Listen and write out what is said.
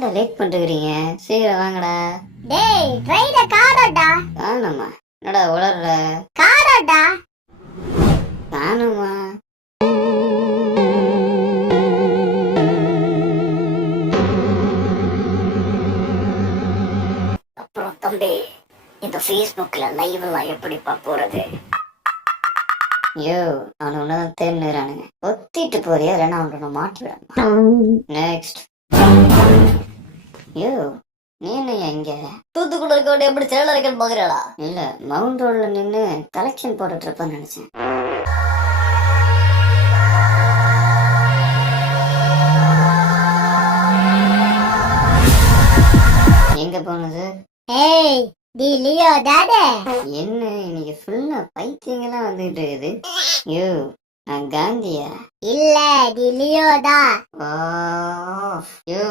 ஏன்டா லேட் பண்ணிருக்கீங்க? சீக்கிரம் வாங்கடா. டேய் ட்ரைல காணோம்டா. காணுமா? என்னடா உளர்ற? காணோம்டா. காணுமா? அப்புறம் தம்பி, இந்த ஃபேஸ்புக்ல லைவ் எல்லாம் எப்படிப்பா போறது? யோ, அவனு உன்னதான் தேர்ந்துறானுங்க. ஒத்திட்டு போறியா இல்லைன்னா அவனை மாட்டி விடணும். நெக்ஸ்ட். யோ, நீ என்ன இங்க தூத்துக்குடி இருக்க எப்படி சேல இருக்கன்னு பாக்குறாளா? இல்ல, மவுண்ட் ரோட்ல நின்னு கலெக்ஷன் போட்டுட்டு இருப்பான்னு நினைச்சேன். எங்க போனது? ஏய் டி லியோ டாடே. என்ன இன்னைக்கு ஃபுல்லா பைத்தியங்கெல்லாம் வந்துட்டு இருக்குது? யோ, நான் காந்தியா? இல்ல டி லியோ தான். யோ,